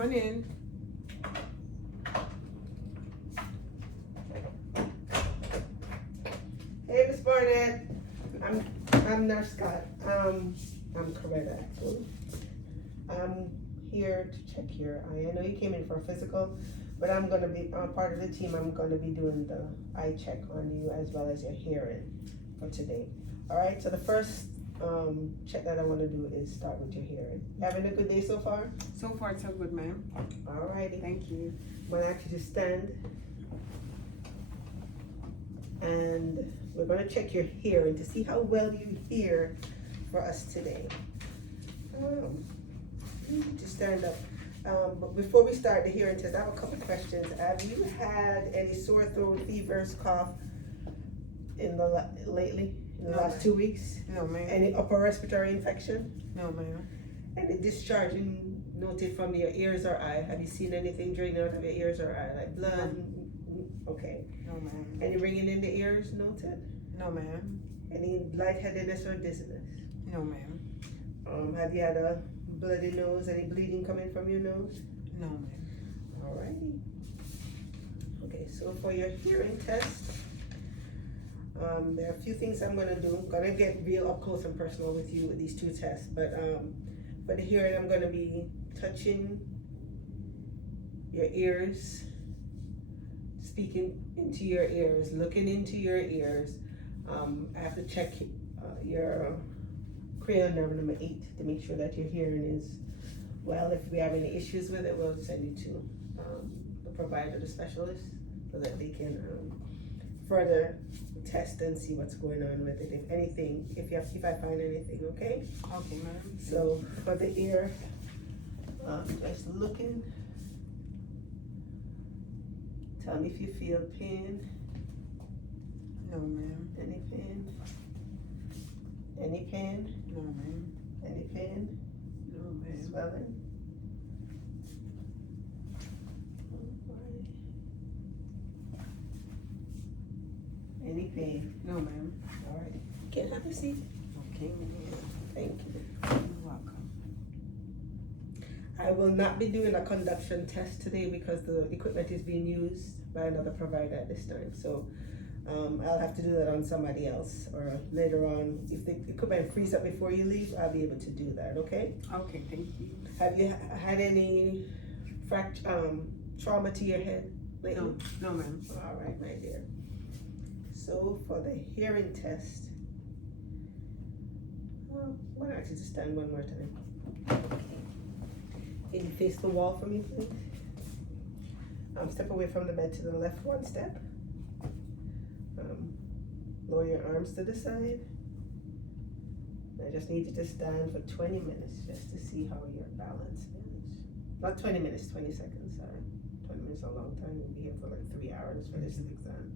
Come on in. Hey, Miss Barnett. I'm Nurse Scott. I'm Coretta actually. I'm here to check your eye. I know you came in for a physical, but I'm gonna be part of the team. I'm gonna be doing the eye check on you as well as your hearing for today. All right. So the first check that I want to do is start with your hearing. You having a good day so far? So far, so good, ma'am. All righty. Thank you. I'm gonna ask you to stand, and we're gonna check your hearing to see how well you hear for us today. Just stand up. But before we start the hearing test, I have a couple questions. Have you had any sore throat, fevers, cough lately? In the No, last ma'am. 2 weeks? No, ma'am. Any upper respiratory infection? No, ma'am. Any discharging noted from your ears or eye? Have you seen anything draining out of your ears or eye, like blood? Okay. No, ma'am. Any ringing in the ears noted? No, ma'am. Any lightheadedness or dizziness? No, ma'am. Have you had a bloody nose? Any bleeding coming from your nose? No, ma'am. Alrighty. Okay, so for your hearing test, there are a few things I'm gonna do. I'm gonna get real up close and personal with you with these two tests, but for the hearing, I'm gonna be touching your ears, speaking into your ears, looking into your ears. I have to check your cranial nerve number 8 to make sure that your hearing is well. If we have any issues with it, we'll send you to the provider, the specialist, so that they can further test and see what's going on with it. If anything, if I find anything, okay? Okay, ma'am. So for the ear, just looking. Tell me if you feel pain. No, ma'am. Any pain? Any pain? No, ma'am. Any pain? No, ma'am. Swelling? Any pain? No, ma'am. All right. Can I have a seat? Okay, ma'am. Thank you. You're welcome. I will not be doing a conduction test today because the equipment is being used by another provider at this time. So I'll have to do that on somebody else, or later on. If the equipment frees up before you leave, I'll be able to do that, okay? Okay, thank you. Have you had any trauma to your head lately? No, no, ma'am. All right, my dear. So for the hearing test, well, why don't you just stand one more time? Can you face the wall for me, please? Step away from the bed to the left one step. Lower your arms to the side. I just need you to stand for 20 minutes just to see how your balance is. Not 20 minutes, 20 seconds, sorry. 20 minutes is a long time. You'll be here for like 3 hours for this exam.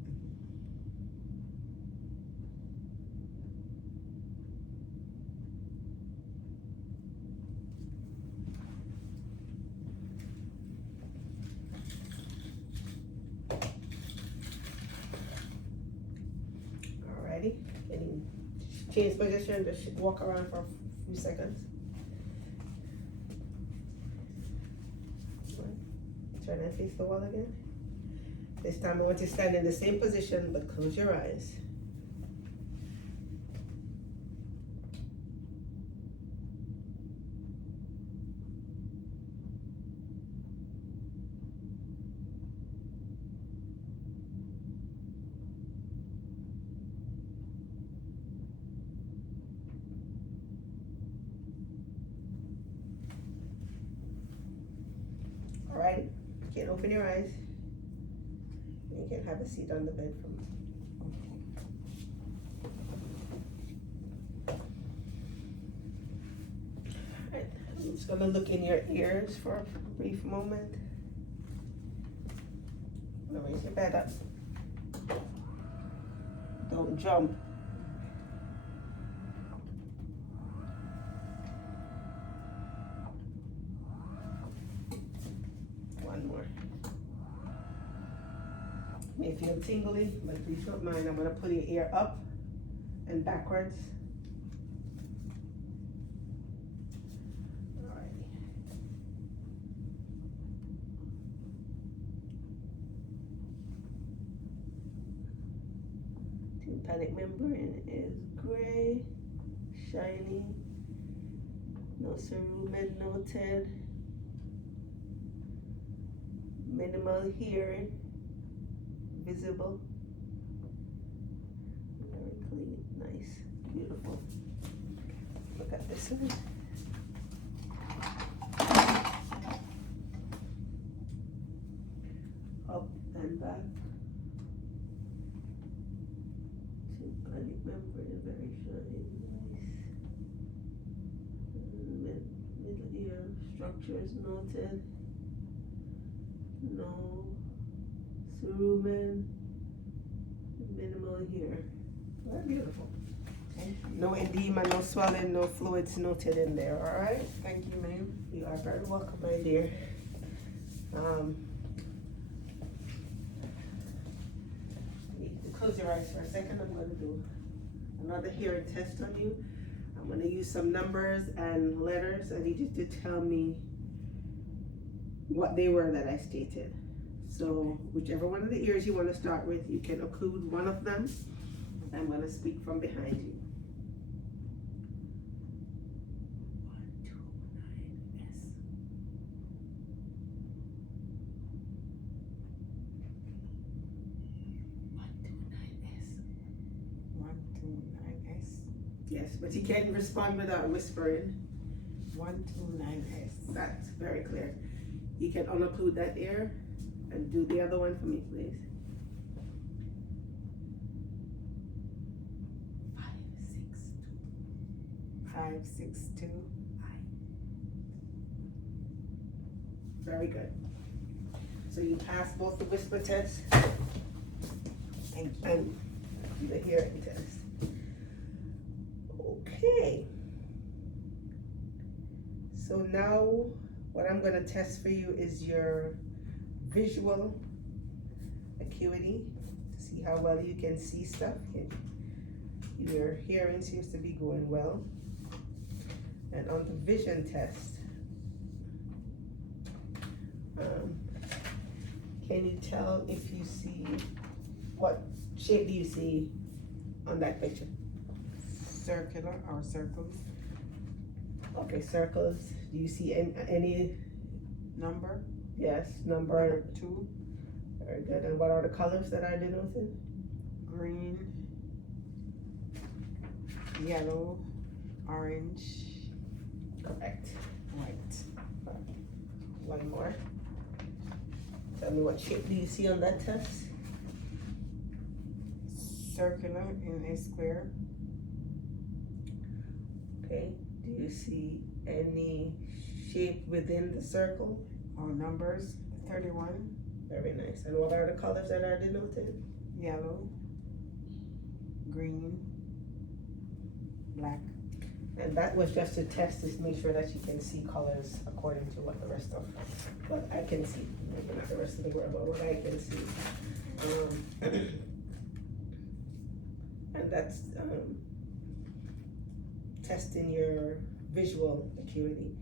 Alrighty, can you change position, just walk around for a few seconds. Turn and face the wall again. This time I want you to stand in the same position, but close your eyes. All right, you can open your eyes. You can have a seat on the bed for me. All right, I'm just gonna look in your ears for a brief moment. Raise your bed up. Don't jump. One more. May feel tingly, but please don't mind. I'm gonna pull your ear up and backwards. Alrighty. Metallic membrane is gray, shiny, no cerumen noted, minimal hearing, visible, very clean, nice, beautiful. Look at this one. Up and back. Tympanic membrane, very shiny, nice. Middle ear structure is noted. No cerumen, minimal here. Very beautiful. No edema, no swelling, no fluids noted in there, all right? Thank you, ma'am. You are very welcome, my dear. Close your eyes for a second. I'm going to do another hearing test on you. I'm going to use some numbers and letters. I need you to tell me what they were that I stated. So whichever one of the ears you want to start with, you can occlude one of them. I'm going to speak from behind you. 129S. 129S. Yes, but you can't respond without whispering. 129S. That's very clear. You can unocclude that ear and do the other one for me, please. 562. Very good. So you passed both the whisper test Thank you. and the hearing test. Okay. So now what I'm going to test for you is your visual acuity to see how well you can see stuff. Your hearing seems to be going well. And on the vision test, can you tell if you see, what shape do you see on that picture? Circular or circles. Okay, circles. Do you see any Number. yes, number? Number 2. Very good. And what are the colors that are denoted? Green. Yellow. Orange. Correct. White. One more. Tell me, what shape do you see on that test? Circular in a square. Okay. Do you see any shape within the circle? Or numbers. 31. Very nice. And what are the colors that are denoted? Yellow. Green. Black. And that was just to test to make sure that you can see colors according to what the rest of what I can see. Maybe not the rest of the world, but what I can see. And that's testing your visual acuity.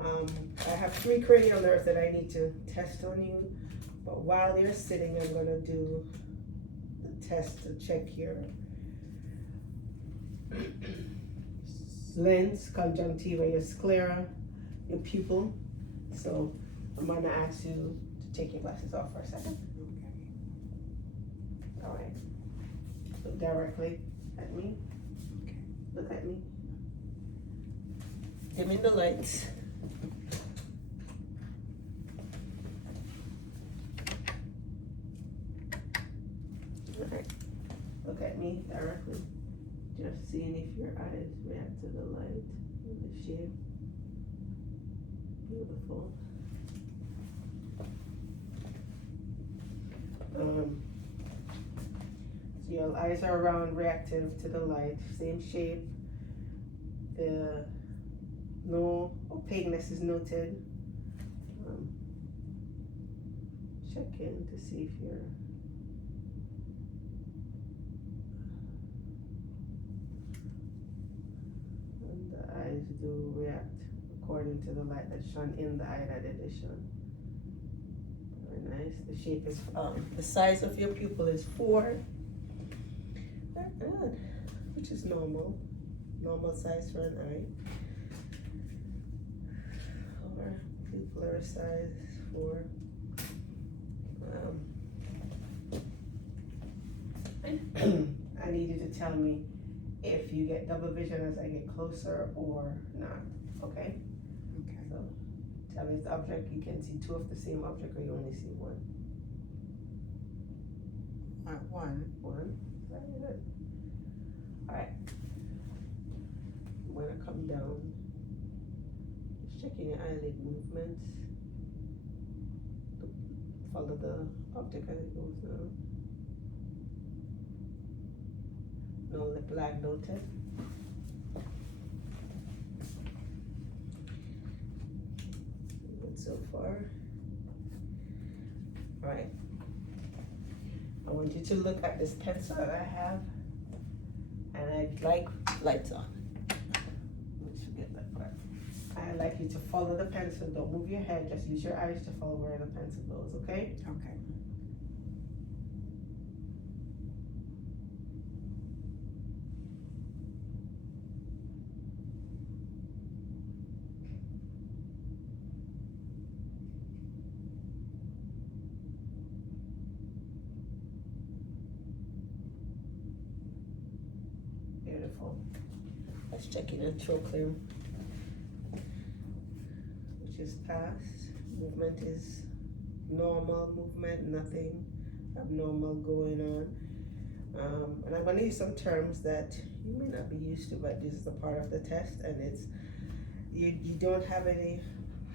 I have 3 cranial nerves that I need to test on you, but while you're sitting, I'm gonna do the test to check your lens, conjunctiva, your sclera, your pupil. So I'm gonna ask you to take your glasses off for a second. Okay. All right. Look directly at me. Okay. Look at me. Dimming the lights. All right. Look at me directly. Just seeing if your eyes react to the light and the shape. Beautiful. So your eyes are round, reactive to the light, same shape. No opaqueness is noted. Check in to see if you're eyes do react according to the light that's shown in the eye that it is shown. Very nice. The shape is, the size of your pupil is 4. Good. Which is normal size for an eye. Or pupillary size for I need you to tell me if you get double vision as I get closer or not, okay? Okay. So tell me if the object, you can see two of the same object or you only see one. One. One, very good. Alright. I'm gonna come down. Just checking your eyelid movements. Follow the object as it goes down. No lip lag noted. Good so far. Alright. I want you to look at this pencil that I have, and I'd like lights on. Let's forget that part. I'd like you to follow the pencil. Don't move your head. Just use your eyes to follow where the pencil goes. Okay? Okay. Beautiful. Let's check in a trochlear, which is past. Movement is normal movement, nothing abnormal going on. And I'm going to use some terms that you may not be used to, but this is a part of the test, and it's you don't have any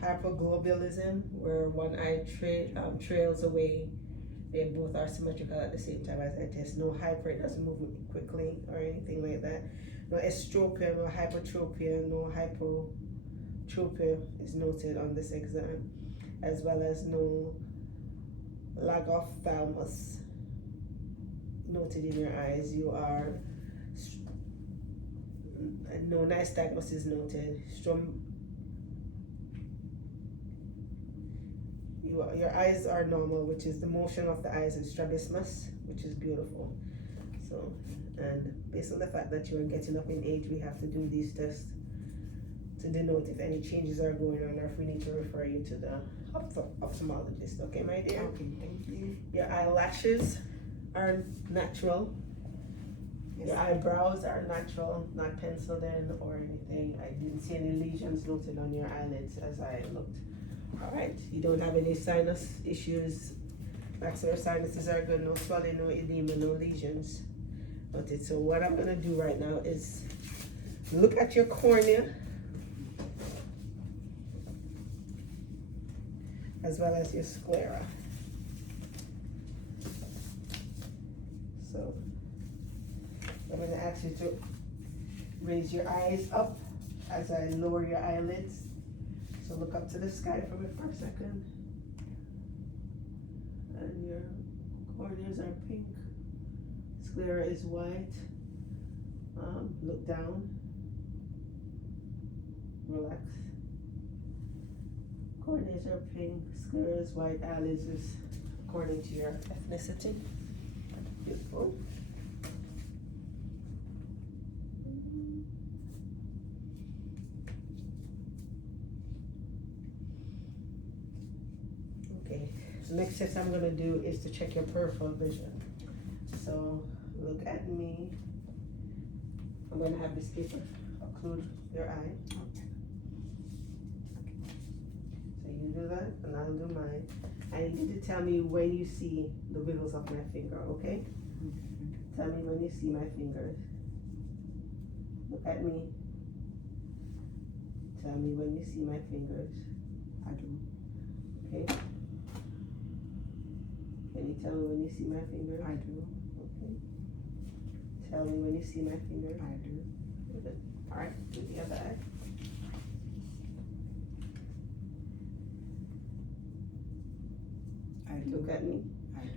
hyperglobalism where one eye trails away. They both are symmetrical at the same time as I test. No hyper, it doesn't move quickly or anything like that. No estropia, no hypertropia, no hypotropia is noted on this exam, as well as no lagophthalmos noted in your eyes. You are no nystagmus noted. Your eyes are normal, which is the motion of the eyes, and strabismus, which is beautiful. So, and based on the fact that you are getting up in age, we have to do these tests to denote if any changes are going on or if we need to refer you to the ophthalmologist. Okay, my dear? Okay, thank you. Your eyelashes are natural. Yes. Your eyebrows are natural, not penciled in or anything. I didn't see any lesions noted on your eyelids as I looked. All right, you don't have any sinus issues. Maxillary sinuses are good, no swelling, no edema, no lesions. Okay, so what I'm gonna do right now is look at your cornea as well as your sclera. So I'm gonna ask you to raise your eyes up as I lower your eyelids. So look up to the sky for me for a second. And your corneas are pink. Sclera is white. Look down. Relax. Corneas are pink. Sclera is white. Eyelids is according to your ethnicity. Beautiful. Okay, so next test I'm gonna do is to check your peripheral vision. So look at me. I'm gonna have this paper occlude your eye. Okay. So you do that, and I'll do mine. I need you to tell me when you see the wiggles of my finger, okay? Tell me when you see my fingers. Look at me. Tell me when you see my fingers. I do. Okay? Can you tell me when you see my fingers? I do. Okay. Tell me when you see my fingers. I do. Good. All right, do the other eye. I do. Look at me. I do.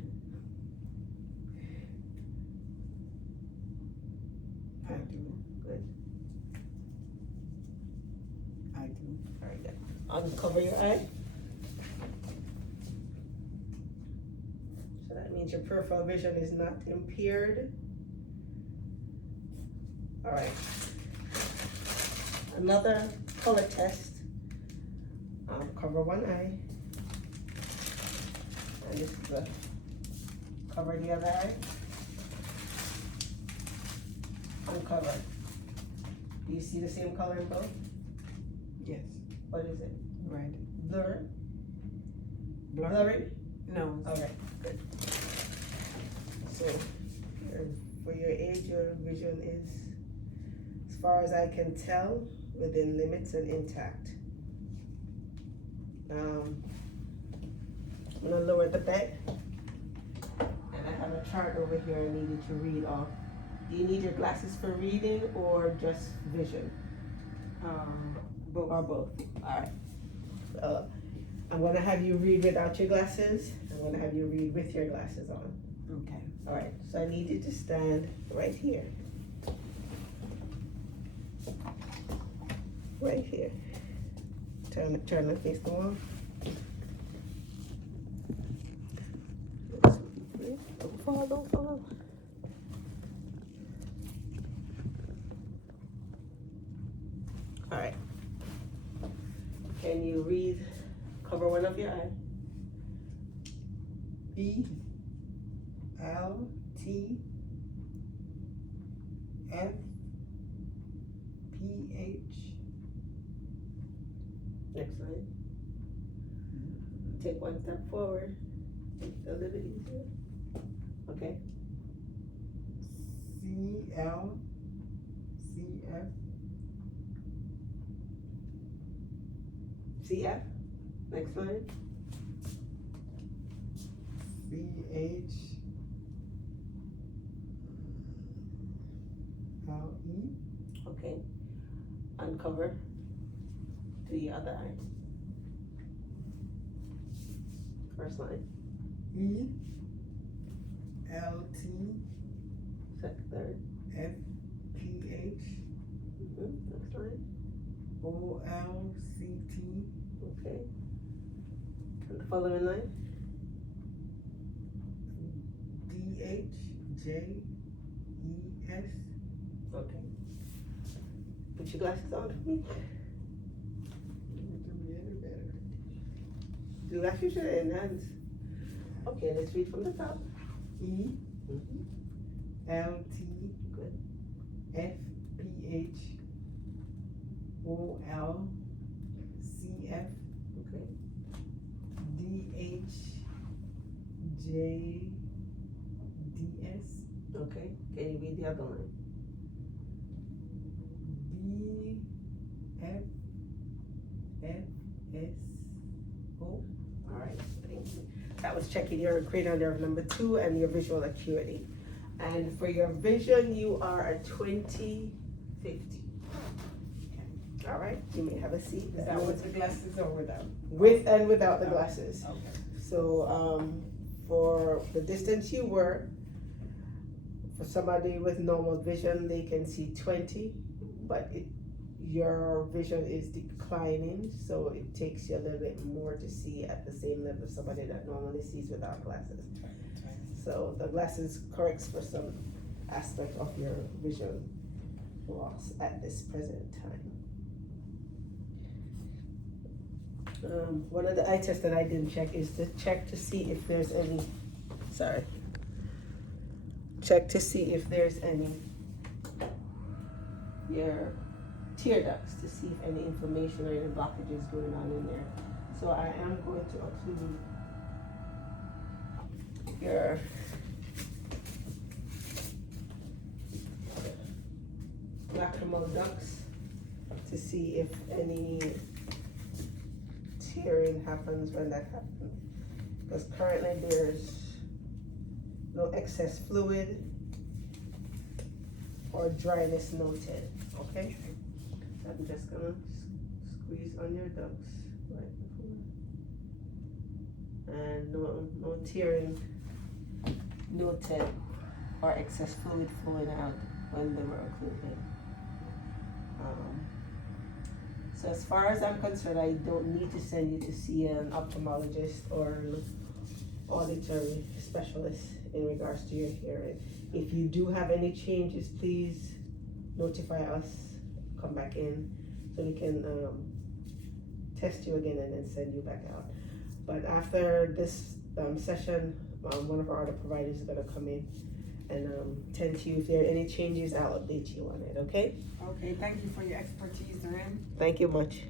I do. Good. I do. Very good. Uncover your eye. So that means your peripheral vision is not impaired. All right. Another color test. Cover one eye. And this is the cover the other eye. Uncover. Do you see the same color in both? Yes. What is it? Red. Blur? Blur? Blurry? No. Okay, good. So, for your age, your vision is, as far as I can tell, within limits and intact. I'm gonna lower the bed, and I have a chart over here I need you to read off. Do you need your glasses for reading or just vision? Both. Or both? All right. I'm gonna have you read without your glasses. I'm gonna have you read with your glasses on. Okay. All right, so I need you to stand right here. Right here. Turn to face the wall. Don't fall, don't fall. All right. Can you read, cover one of your eyes? E L T F P H. Next slide. Take one step forward. It's a little bit easier. Okay. C L C F CF. Next slide. C H L E. Okay. Uncover to the other eye. First line. E L T Second, third. F P H Next line. O L C T Okay. And the following line. D H J E S. Okay. Put your glasses on for me. Do that you should enhance. Okay, let's read from the top. E L T Good. F P H O L C F Okay. D H J D S Okay. Can you read the other line? B F F S O. All right. Thank you. That was checking your cranial nerve number 2 and your visual acuity. And for your vision, you are a 20/50. All right. You may have a seat. Is that with the glasses or without? With and without the glasses. Okay. So for the distance you were, for somebody with normal vision, they can see 20, but your vision is declining, so it takes you a little bit more to see at the same level as somebody that normally sees without glasses. So the glasses corrects for some aspect of your vision loss at this present time. One of the eye tests that I didn't check is to check to see if there's any, check to see if there's any, your tear ducts, to see if any inflammation or any blockages going on in there. So I am going to occlude your lacrimal ducts to see if any tearing happens when that happens. Because currently there's no excess fluid or dryness noted, okay? So I'm just gonna squeeze on your ducts right before. And no tearing noted or excess fluid flowing out when they were occluded. So as far as I'm concerned, I don't need to send you to see an ophthalmologist or an auditory specialist in regards to your hearing. If you do have any changes, please notify us, come back in, so we can test you again and then send you back out. But after this session, one of our other providers is gonna come in and tend to you. If there are any changes, I'll update you on it, okay? Okay, thank you for your expertise, Doreen. Thank you much.